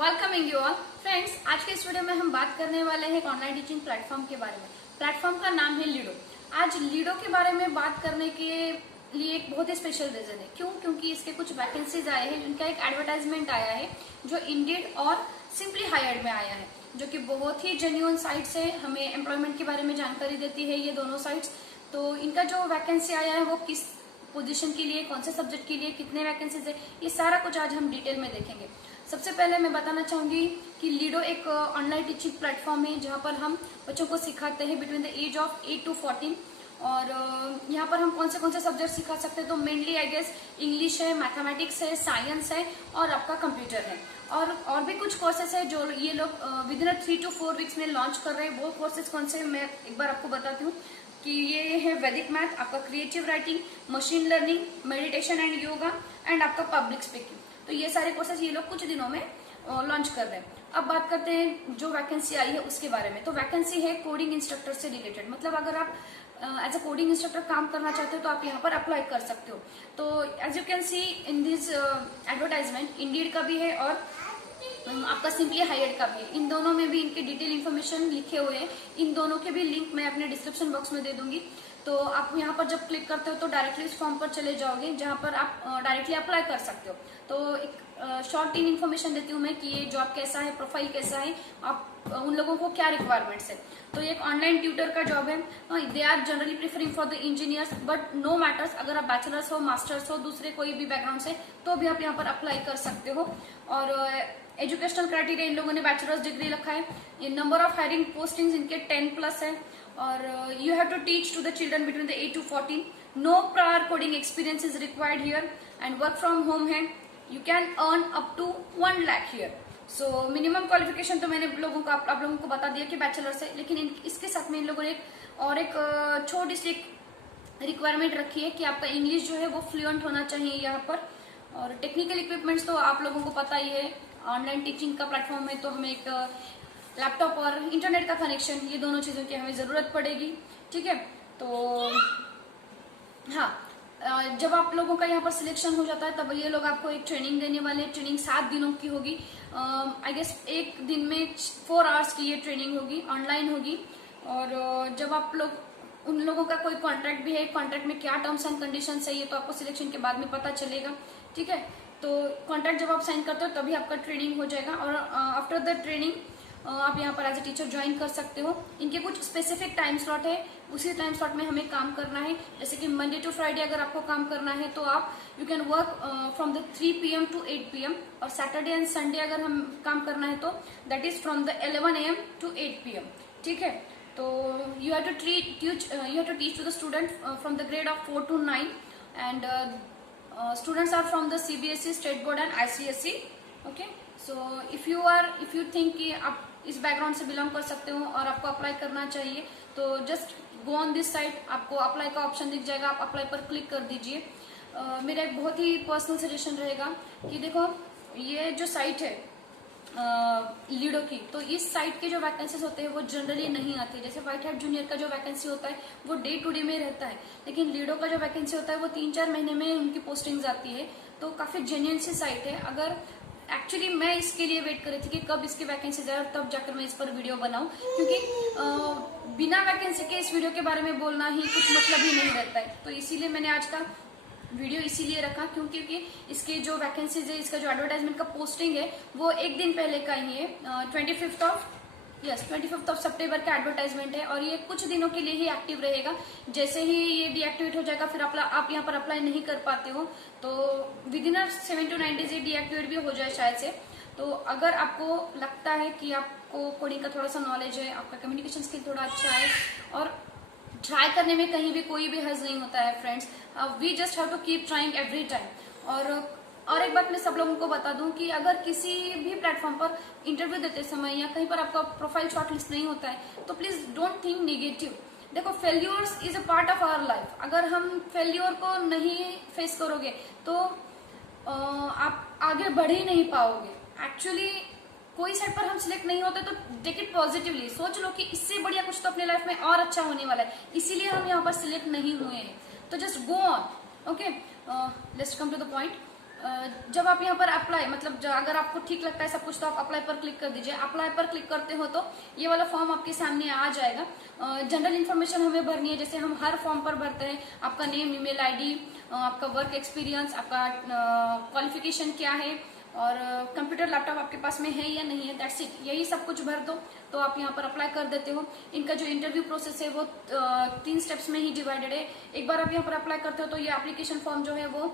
Welcoming you all friends. आज के इस वीडियो में हम बात करने वाले हैं एक ऑनलाइन टीचिंग प्लेटफॉर्म के बारे में। प्लेटफॉर्म का नाम है लीडो। आज लीडो के बारे में बात करने के लिए एक बहुत ही स्पेशल रीजन है। क्योंकि इसके कुछ वैकेंसीज आए हैं, जिनका एक एडवर्टाइजमेंट आया है जो इंडीड और सिंपली हायर्ड में आया है, जो कि बहुत ही जेन्युइन साइट से हमें एम्प्लॉयमेंट के बारे में जानकारी देती है ये दोनों साइट्स। तो इनका जो वैकेंसी आया है वो किस पोजीशन के लिए, कौन से सब्जेक्ट के लिए, कितने वैकेंसीज है, ये सारा कुछ आज हम डिटेल में देखेंगे। सबसे पहले मैं बताना चाहूंगी कि लीडो एक ऑनलाइन टीचिंग प्लेटफॉर्म है जहां पर हम बच्चों को सिखाते हैं between the age of 8 to 14। और यहाँ पर हम कौन से सब्जेक्ट सिखा सकते हैं, तो मेनली आई गेस इंग्लिश है, मैथमेटिक्स है, साइंस है और आपका कंप्यूटर है। और भी कुछ कोर्सेस है जो ये लोग विद इन 3 to 4 वीक्स में लॉन्च कर रहे हैं। वो कोर्सेज कौन से मैं एक बार आपको बताती हूँ कि ये है वैदिक मैथ, आपका creative writing, machine learning, meditation and yoga and आपका पब्लिक स्पीकिंग। तो ये सारे कोर्सेज ये लोग कुछ दिनों में लॉन्च कर रहे हैं। अब बात करते हैं जो वैकेंसी आई है उसके बारे में। तो वैकेंसी है कोडिंग इंस्ट्रक्टर से रिलेटेड, मतलब अगर आप एज अ कोडिंग इंस्ट्रक्टर काम करना चाहते हो तो आप यहाँ पर अप्लाई कर सकते हो। तो as you can see in this advertisement, Indeed का भी है और आपका सिंपली हायर्ड का भी है। इन दोनों में भी इनके डिटेल इन्फॉर्मेशन लिखे हुए हैं। इन दोनों के भी लिंक मैं अपने डिस्क्रिप्शन बॉक्स में दे दूंगी। तो आप यहाँ पर जब क्लिक करते हो तो डायरेक्टली इस फॉर्म पर चले जाओगे जहाँ पर आप डायरेक्टली अप्लाई कर सकते हो। तो एक शॉर्ट इन इन्फॉर्मेशन देती हूँ मैं कि ये जॉब कैसा है, प्रोफाइल कैसा है, आप उन लोगों को क्या रिक्वायरमेंट्स है। तो ये एक ऑनलाइन ट्यूटर का जॉब है। They are generally preferring for the engineers, but no matters, अगर आप बैचलर्स हो, मास्टर्स हो, दूसरे कोई भी बैकग्राउंड से, तो भी आप यहाँ पर अप्लाई कर सकते हो। और एजुकेशनल क्राइटेरिया इन लोगों ने बैचलर्स डिग्री रखा है। ये नंबर ऑफ हायरिंग पोस्टिंग्स इनके 10+ है। और you have to teach to the children between the 8 to 14। No prior coding experience is required here and work from home है। You can earn up to 1 lakh here. So minimum qualification तो मैंने आप लोगों को बता दिया कि bachelors है, लेकिन इसके साथ में इन लोगों ने एक छोटी सी रिक्वायरमेंट रखी है कि आपका इंग्लिश जो है वो फ्लुएंट होना चाहिए यहाँ पर। और टेक्निकल इक्विपमेंट्स तो आप लोगों को पता ही है, ऑनलाइन टीचिंग का प्लेटफॉर्म है तो हमें एक लैपटॉप और इंटरनेट का कनेक्शन, ये दोनों चीजों की हमें जरूरत पड़ेगी। ठीक है, तो हाँ, जब आप लोगों का यहाँ पर सिलेक्शन हो जाता है तब ये लोग आपको एक ट्रेनिंग देने वाले हैं। ट्रेनिंग 7 दिनों की होगी। आई गेस एक दिन में 4 hours की ये ट्रेनिंग होगी, ऑनलाइन होगी। और जब आप लोग उन लोगों का कोई कॉन्ट्रैक्ट भी है, कॉन्ट्रैक्ट में क्या टर्म्स एंड कंडीशंस है ये तो आपको सिलेक्शन के बाद में पता चलेगा। ठीक है, तो कॉन्ट्रैक्ट जब आप साइन करते हो तभी आपका ट्रेनिंग हो जाएगा। और आफ्टर द ट्रेनिंग आप यहाँ पर एज ए टीचर ज्वाइन कर सकते हो। इनके कुछ स्पेसिफिक टाइम स्लॉट है, उसी टाइम स्लॉट में हमें काम करना है। जैसे कि मंडे टू फ्राइडे अगर आपको काम करना है तो आप you can work from the 3 PM to 8 PM। और सैटरडे एंड संडे अगर हम काम करना है तो that is from the 11 AM to 8 PM। ठीक है, तो you have to teach to the student from the grade of 4 to 9 and students are from the CBSE, State Board and ICSE. Okay, so if you think कि आप इस background से belong कर सकते हो और आपको अप्लाई करना चाहिए तो just go on this site, आपको अप्लाई का ऑप्शन दिख जाएगा, आप अप्लाई पर क्लिक कर दीजिए। मेरा एक बहुत ही पर्सनल सजेशन रहेगा कि देखो ये जो साइट है लीडो की, तो इस साइट के जो वैकेंसीज होते हैं वो जनरली नहीं आते। जैसे व्हाइट हैट जूनियर का जो वैकेंसी होता है वो डे टू डे में रहता है, लेकिन लीडो का जो वैकेंसी होता है वो 3-4 महीने में उनकी पोस्टिंग्स आती है। तो काफी जेन्युइन सी साइट है। अगर एक्चुअली मैं इसके लिए वेट कर रही थी कि कब इसकी वैकेंसी जाए और तब जाकर मैं इस पर वीडियो बनाऊं, क्योंकि बिना वैकेंसी के इस वीडियो के बारे में बोलना ही कुछ मतलब ही नहीं रहता है। तो इसीलिए मैंने आज का वीडियो इसीलिए रखा क्योंकि इसके जो वैकेंसीज है, इसका जो एडवर्टाइजमेंट का पोस्टिंग है वो एक दिन पहले का ही है। 25th of September का एडवर्टाइजमेंट है और ये कुछ दिनों के लिए ही एक्टिव रहेगा। जैसे ही ये डीएक्टिवेट हो जाएगा फिर आप यहाँ पर अप्लाई नहीं कर पाते हो, तो विद इन 7 to 9 days ये डीएक्टिवेट भी हो जाए शायद से। तो अगर आपको लगता है कि आपको कोडिंग का थोड़ा सा नॉलेज है, आपका कम्युनिकेशन स्किल थोड़ा अच्छा है और ट्राई करने में कहीं भी कोई भी हर्ज नहीं होता है friends, we just have to keep trying every time. और एक बात मैं सब लोगों को बता दूं कि अगर किसी भी प्लेटफॉर्म पर इंटरव्यू देते समय या कहीं पर आपका प्रोफाइल शॉर्टलिस्ट नहीं होता है तो प्लीज डोंट थिंक नेगेटिव। देखो, failures is a part of our life. अगर हम फेल्यूर को नहीं फेस करोगे तो आप आगे बढ़ ही नहीं पाओगे। एक्चुअली कोई साइड पर हम सिलेक्ट नहीं होते तो टेक इट पॉजिटिवली, सोच लो कि इससे बढ़िया कुछ तो अपने लाइफ में और अच्छा होने वाला है, इसीलिए हम यहाँ पर सिलेक्ट नहीं हुए हैं। तो just go on. Okay, let's come to the point. जब आप यहाँ पर अप्लाई मतलब अगर आपको ठीक लगता है सब कुछ तो आप अप्लाई पर क्लिक कर दीजिए। अप्लाई पर क्लिक करते हो तो ये वाला फॉर्म आपके सामने आ जाएगा। जनरल इन्फॉर्मेशन हमें भरनी है, जैसे हम हर फॉर्म पर भरते हैं। आपका नेम, ईमेल आईडी, आपका वर्क एक्सपीरियंस, आपका क्वालिफिकेशन क्या है और कंप्यूटर लैपटॉप आपके पास में है या नहीं है, दैट्स इट। यही सब कुछ भर दो तो आप यहाँ पर अप्लाई कर देते हो। इनका जो इंटरव्यू प्रोसेस है वो 3 स्टेप्स में ही डिवाइडेड है। एक बार आप यहाँ पर अप्लाई करते हो तो ये एप्लीकेशन फॉर्म जो है वो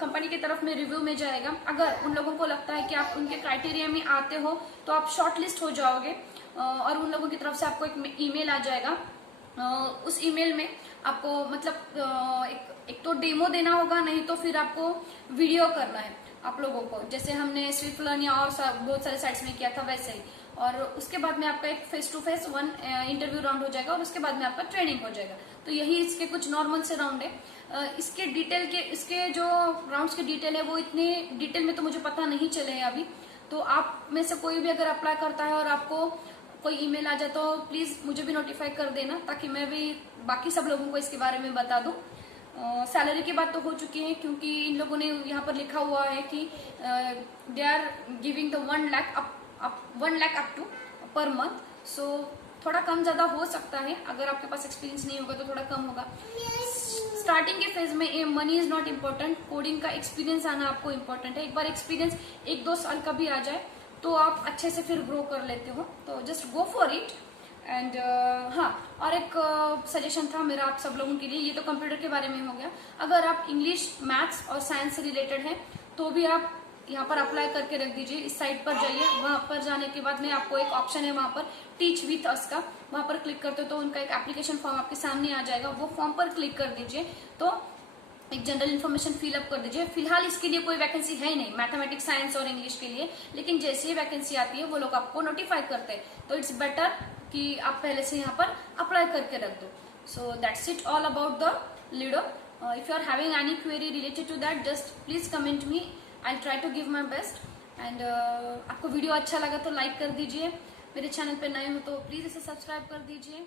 कंपनी की तरफ में रिव्यू में जाएगा। अगर उन लोगों को लगता है कि आप उनके क्राइटेरिया में आते हो तो आप शॉर्ट लिस्ट हो जाओगे और उन लोगों की तरफ से आपको एक ईमेल आ जाएगा। उस ईमेल में आपको मतलब एक तो डेमो देना होगा, नहीं तो फिर आपको वीडियो करना है आप लोगों को, जैसे हमने स्विफ्ट लर्न या और बहुत सारे साइट्स में किया था वैसे ही। और उसके बाद में आपका एक face to face 1 interview round हो जाएगा और उसके बाद में आपका ट्रेनिंग हो जाएगा। तो यही इसके कुछ नॉर्मल से राउंड है। इसके जो राउंड्स के डिटेल है वो इतने डिटेल में तो मुझे पता नहीं चले हैं अभी। तो आप में से कोई भी अगर अप्लाई करता है और आपको कोई ईमेल आ जाए तो प्लीज मुझे भी नोटिफाई कर देना, ताकि मैं भी बाकी सब लोगों को इसके बारे में बता दूं। सैलरी की बात तो हो चुकी है, क्योंकि इन लोगों ने यहाँ पर लिखा हुआ है कि they are giving the 1 lakh up to per month. So थोड़ा कम ज्यादा हो सकता है, अगर आपके पास एक्सपीरियंस नहीं होगा तो थोड़ा कम होगा। स्टार्टिंग के फेज में money is not important, coding का एक्सपीरियंस आना आपको इम्पोर्टेंट है। एक बार एक्सपीरियंस 1-2 साल का भी आ जाए तो आप अच्छे से फिर ग्रो कर लेते हो, तो just go for it. And हाँ, और एक सजेशन था मेरा आप सब लोगों के लिए, ये तो कंप्यूटर के बारे में हो गया। अगर आप इंग्लिश, मैथ्स और साइंस से रिलेटेड है तो भी आप यहाँ पर अप्लाई करके रख दीजिए। इस साइट पर जाइए, वहां पर जाने के बाद में आपको एक ऑप्शन है वहां पर टीच विथ अस का, वहां पर क्लिक करते हो तो उनका एक एप्लीकेशन फॉर्म आपके सामने आ जाएगा। वो फॉर्म पर क्लिक कर दीजिए तो एक जनरल इन्फॉर्मेशन फिलअप कर दीजिए। फिलहाल इसके लिए कोई वैकेंसी है ही नहीं, मैथमेटिक्स, साइंस और इंग्लिश के लिए, लेकिन जैसे ही वैकेंसी आती है वो लोग आपको नोटिफाई करते हैं। तो इट्स बेटर कि आप पहले से यहाँ पर अप्लाई करके रख दो। So that's it all about the Lido. If you are having any query related to that, just please comment me, I try to give my best. And आपको वीडियो अच्छा लगा तो लाइक कर दीजिए, मेरे चैनल पर नए हो तो प्लीज इसे सब्सक्राइब कर दीजिए।